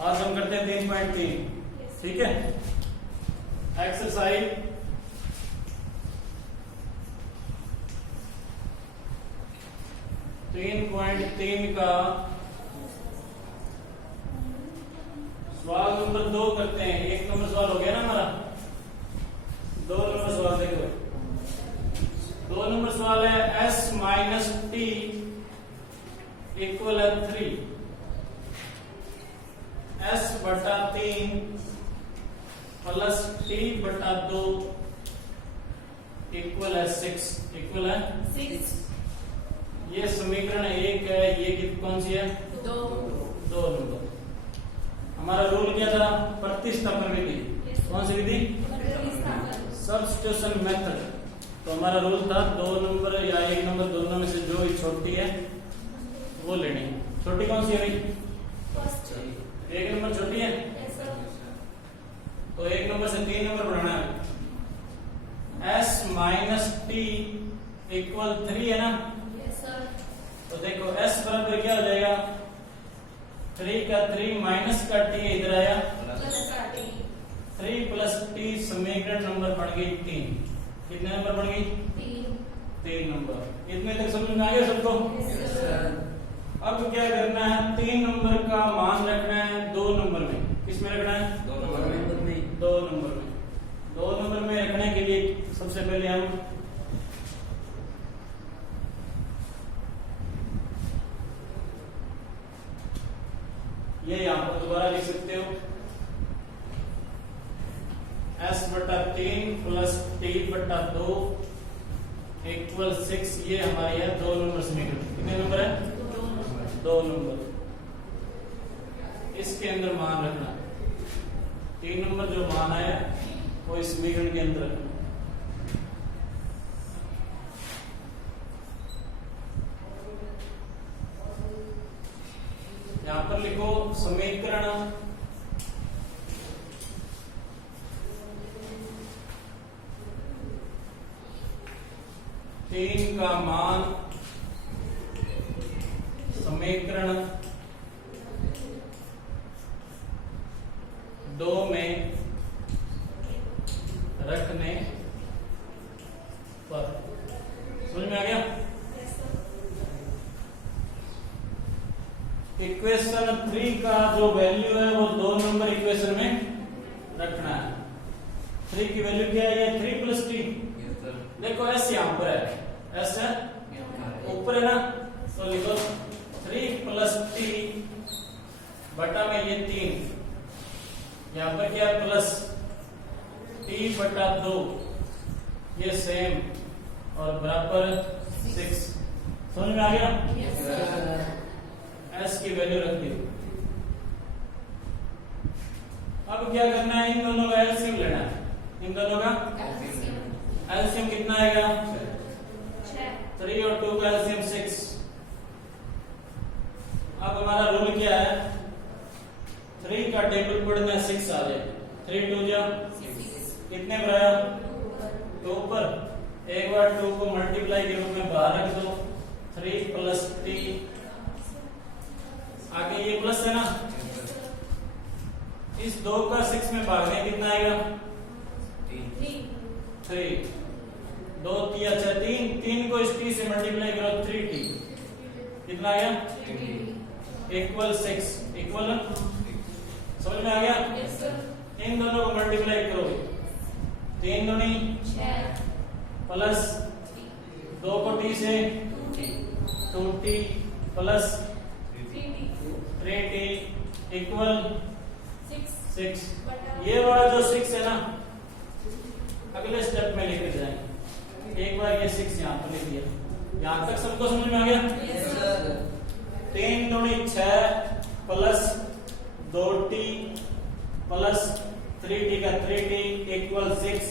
आज हम करते हैं 3.3। ठीक है, एक्सरसाइज 3.3 का सवाल नंबर 2 करते हैं। 1 नंबर सवाल हो गया ना हमारा। 2 नंबर सवाल देखो। 2 नंबर सवाल है s माइनस टी इक्वल है 3, s बटा 3 प्लस टी बटा 2 इक्वल है 6। इक्वल है 6। ये समीकरण 1 है। ये कौन सी है? 2 नंबर। हमारा रूल क्या था? प्रतिस्थापन विधि। कौन सी विधि? Substitution method. तो हमारा रूल था 2 नंबर या 1 नंबर, दोनों में से जो छोटी है वो लेनी। छोटी कौन सी है भाई? 1 नंबर छोटी है, तो 1 नंबर से 3 नंबर बढ़ाना है। s माइनस टी इक्वल 3 है ना? तो देखो s बराबर क्या हो जाएगा? 3 का 3 माइनस का t इधर आया, 3 प्लस t। समीकरण नंबर बन गई 3। कितने नंबर बन गई? 3 नंबर। इतने तक समझ में आ गया सबको? अब क्या करना है? 3 नंबर का मान रखना है 2 नंबर में। किस में रखना है? 2 नंबर में। 2 नंबर में रखने के लिए सबसे पहले हम ये यहां पर दोबारा लिख सकते हो। s बटा 3 प्लस टी बटा 2 इक्वल 6। ये हमारी है 2 नंबर समीकरण। कितने नंबर है? 2 नंबर। इसके अंदर मान रखना। 3 नंबर जो मान आया वो इस समीकरण के अंदर रखना। यहां पर लिखो समीकरण 3 का मान समीकरण 2 में रखने पर। समझ में आ गया? इक्वेशन 3 का जो वैल्यू है वो 2 नंबर इक्वेशन में रखना है। 3 की वैल्यू क्या है? ये 3 प्लस टी। देखो s यहां पर है, s है ऊपर है ना, तो लिखो 3 प्लस टी बटा में ये 3। यहां पर क्या है? प्लस टी बटा 2, ये सेम, और बराबर 6। समझ में आ गया? s की वैल्यू रख दी। अब क्या करना है? इन दोनों का एलसीएम लेना है। इन दोनों का एलसीएम कितना आएगा? 3 और 2 का एलसीएम 6। अब हमारा रूल क्या है? 3 का टेबल पढ़ना है 6 आ जाए। 3 2 जा कितने पर आया? 2 पर। एक बार 2 को मल्टीप्लाई के रूप में बाहर रख दो। 3 प्लस टी, आगे ये प्लस है ना, इस 2 का 6 में भागने कितना आएगा? 3। 2 तिया 3 को इस टी से मल्टीप्लाई करो 3t। कितना आया? इक्वल 6। इक्वल समझ में आ गया? इन दोनों को मल्टीप्लाई करो। 3 दूनी 6 प्लस 2 को टी से 2t प्लस 3t इक्वल 6। ये वाला जो 6 है ना, अगले स्टेप में लेकर जाएंगे। एक बार ये 6 यहाँ पर लिख दिया। यहां तक सबको समझ में आ गया? 3 दूनी 6 प्लस 2t प्लस 3t का 3t इक्वल 6।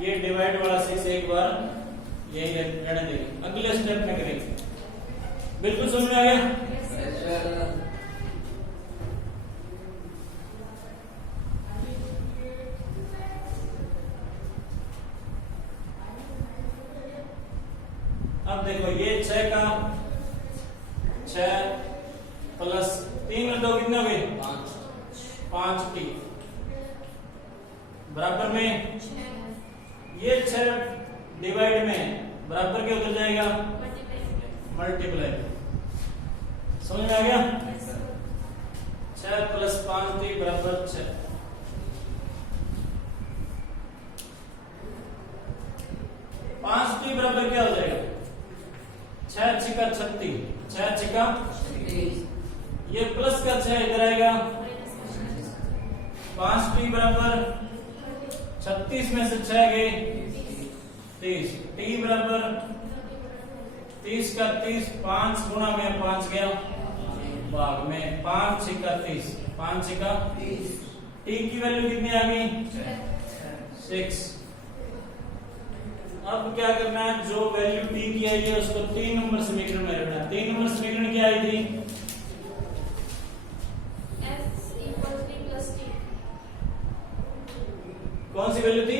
ये डिवाइड वाला 6 एक बार यही रहने देंगे, अगले स्टेप में करेंगे। बिल्कुल समझ में आ गया? अब देखो ये 6 का 6 प्लस 3 में 2 कितने हुए? 5t बराबर में ये 6 डिवाइड में बराबर के उधर जाएगा मल्टीप्लाई। समझ में आ गया? 6 प्लस 5t बराबर 6। 5t बराबर क्या हो जाएगा? 6 छिका 36, 6 छिका ये प्लस का 6 इधर आएगा। 5t बराबर 36 में से 6 गए 30, t बराबर 30 का 30, 5 गुणा में 5 गया भाग में 5 छिका 30, 5 छिका 30। t की वैल्यू कितनी आ गई? 6। अब क्या करना है? जो वैल्यू t की आई है उसको 3 नंबर समीकरण में रखना है। 3 नंबर समीकरण क्या आई थी? कौन सी वैल्यू थी?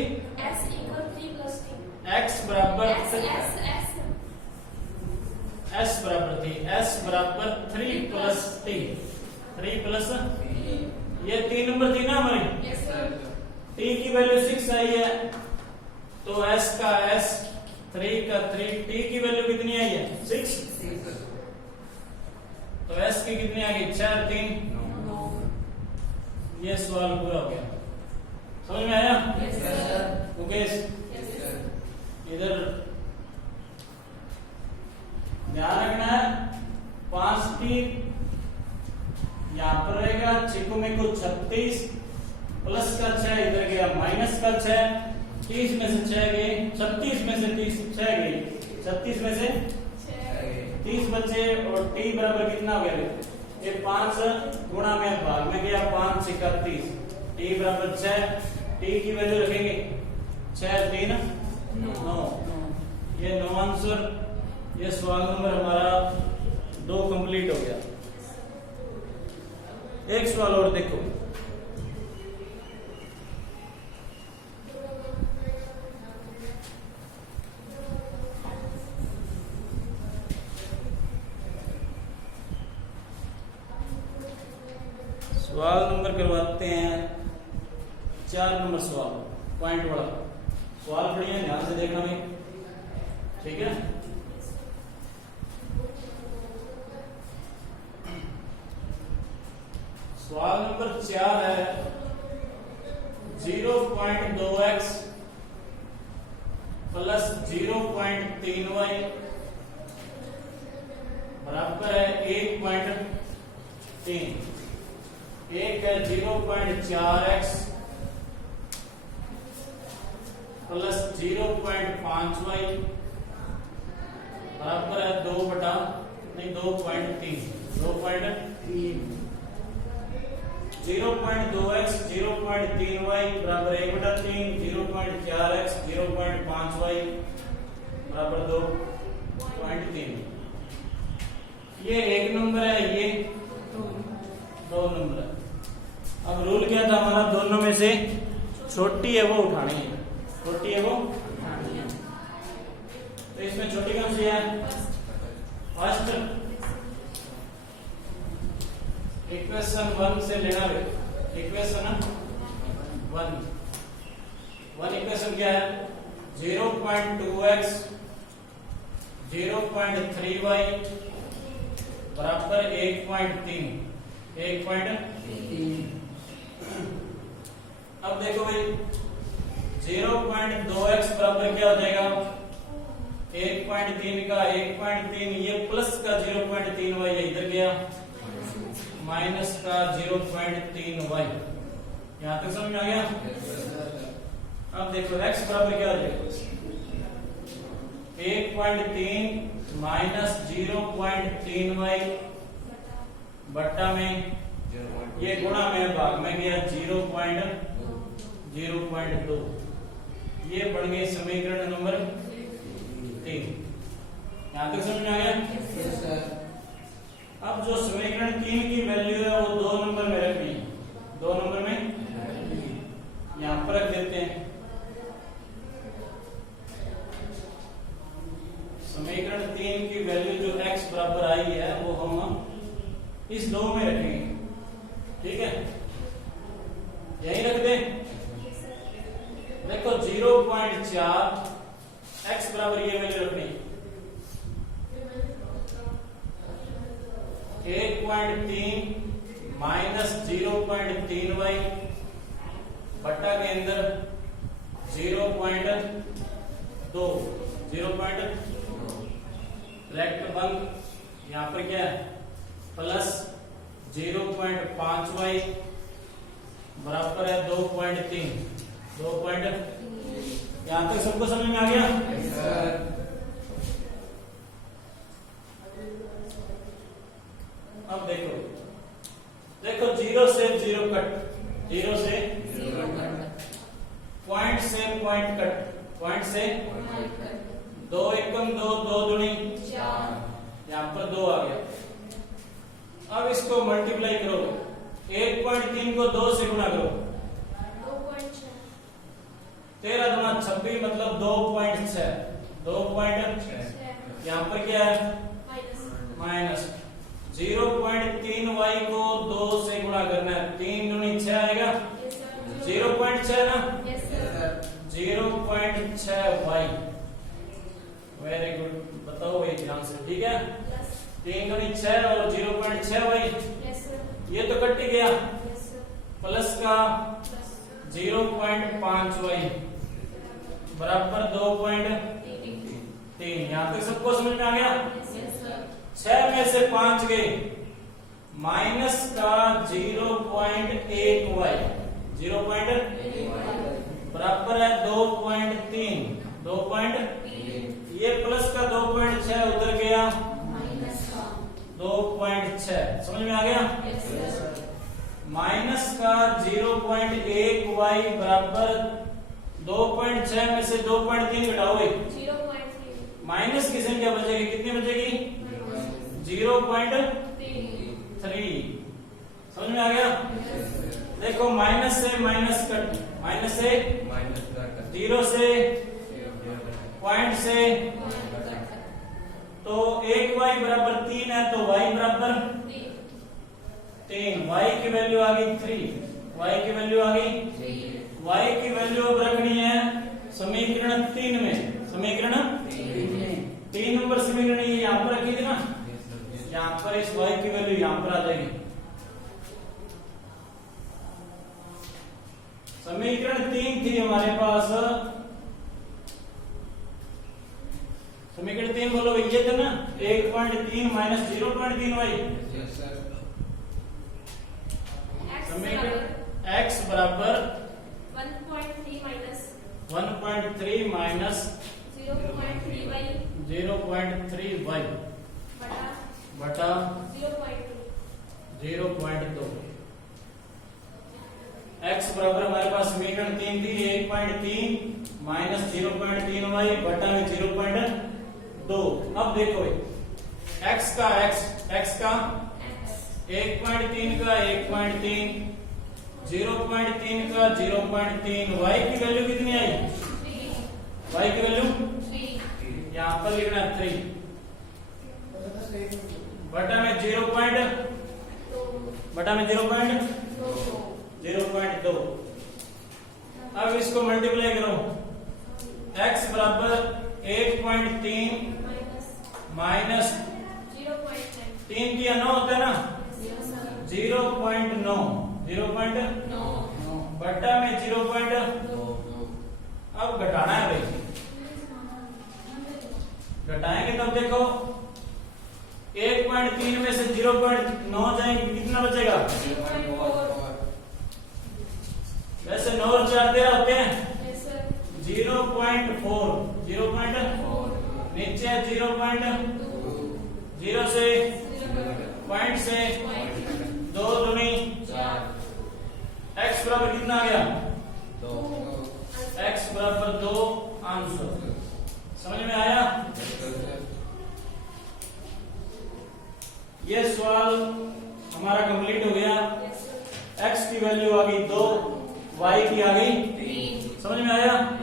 x बराबर s बराबर थी s बराबर 3 प्लस t, 3 प्लस ये 3 नंबर थी ना हमारी। t की वैल्यू 6 आई है तो s का s, 3 का 3, t की वैल्यू कितनी आई है? 6। तो s की कितनी आ गई? 4 3। ये सवाल पूरा हो गया। समझ में आया? मुकेश इधर ध्यान रखना है। 5t यहां पर रहेगा, छिको में को 36 प्लस का 6 इधर गया माइनस का 6, 30 में से 6 गए, 36 में से 30 6 गए, 36 में से 30 बचे और t बराबर कितना हो गया? ये 5 गुणा में भाग में गया 5 छिका 30, t बराबर 6। t की वैल्यू रखेंगे 6 3 9। ये 9 आंसर। ये सवाल नंबर हमारा 2 कंप्लीट हो गया। एक सवाल और देखो। सवाल नंबर करवाते हैं 4 नंबर सवाल, पॉइंट वाला सवाल। बढ़िया ध्यान से देखना भाई, ठीक है? सवाल नंबर 4 है 0.2x प्लस 0.3y बराबर है 1.3। एक है 0.4x प्लस 0.5y बराबर है 2/3। 0.2x 0.3y बराबर 1/3, 0.4x 0.5y बराबर 2.3। ये 1 नंबर है, ये 2 नंबर है। अब रूल क्या था हमारा? दोनों में से छोटी है वो उठानी है, छोटी है वो उठानी है। तो इसमें छोटी कौन सी है? फर्स्ट इक्वेशन 1 से लेना है। इक्वेशन 1 इक्वेशन क्या है? 0.2x 0.3y बराबर 1.3। अब देखो भाई 0.2x बराबर क्या हो जाएगा? 1.3 का 1.3, ये प्लस का 0.3y इधर गया, माइनस का 0.3y। यहां तक समझ में आ गया? अब देखो x बराबर क्या हो जाएगा? 1.3 माइनस 0.3y बट्टा में ये गुणा में भाग में गया 0.02। ये बन गई समीकरण नंबर 3। यहां तक समझ में आ गया? अब जो समीकरण 3 की वैल्यू है वो 2 नंबर में रखनी है। 2 नंबर में यहां पर रख देते हैं। समीकरण 3 की वैल्यू जो x बराबर आई है वो हम इस 2 में रखेंगे, ठीक है? यही रख दे। देखो 0.4 x बराबर ये वैल्यू रखनी 1.3 माइनस 0.3y बट्टा के अंदर 0.2 ब्रैकेट बंद। यहां पर क्या है प्लस 0.5y बराबर है 2.3 यहां तक सबको समझ में आ गया? अब देखो 0 से 0 कट, 0 से पॉइंट से पॉइंट कट, पॉइंट से 2 एकम 2 2 दूनी 4, यहां पर 2 आ गया। अब इसको मल्टीप्लाई करो, 1.3 को 2 से गुणा करो, 13 गुना 26 मतलब 2.6, 2.6 यहाँ पर क्या है माइनस 0.3y को 2 से गुणा करना है, 3 दूनी 6 आएगा, 0.6 ना, 0.6y। वेरी गुड, बताओ भाई ध्यान से, ठीक है। 3 दूनी 6 और 0.6y, ये तो कट ही गया, प्लस का 0.5y बराबर 2.3। यहां तक सबको समझ में आ गया? 6 में से 5 गए, माइनस का 0.1y, 0.1 बराबर है 2.3, 2.3 ये प्लस का 2.6 उधर गया 2.6, समझ में आ गया? माइनस का 0.1y बराबर 2.6 में से 2.3 घटाओगे, माइनस की संख्या बचेगी, कितनी बचेगी? 0.3। समझ में आ गया? देखो माइनस से माइनस कट, माइनस से 0 से पॉइंट से, तो 1y बराबर 3 है तो y बराबर 3, y की वैल्यू आ गई 3, y की वैल्यू आ गई 3। y की वैल्यू अब रखनी है समीकरण 3 में, समीकरण 3 नंबर समीकरण ये यहां पर रखी थी ना, यहां पर इस y की वैल्यू यहां पर आ जाएगी। समीकरण 3 थी हमारे पास, समीकरण 3 बोलो ये था ना 1.3 माइनस 0.3y, समीकरण x बराबर 1.3 माइनस 0.3y बटा 0.2। x बराबर हमारे पास समीकरण 3 थी 1.3 माइनस 0.3y बटा में 0.2। अब देखो x का 1.3 का 1.3, 0.3 का 0.3, y की वैल्यू कितनी आई? y की वैल्यू यहां पर लिखना 3 बटा में 0.2। अब इसको मल्टीप्लाई करो, x बराबर 1.3 माइनस 3 की 9 होता है ना, 0.9 बट्टा में 0.2। अब घटाना है भाई, घटाएंगे तब देखो 1.3 में से 0.9 जाएंगे, कितना बचेगा? वैसे 9 और 4 13 होते हैं, 0.4 नीचे 0.0 से पॉइंट से 2 दूनी 4, x बराबर कितना आ गया? 2, x बराबर 2 आंसर। समझ में आया? ये सवाल हमारा कंप्लीट हो गया। x की वैल्यू आ गई 2, y की आ गई 3। समझ में आया?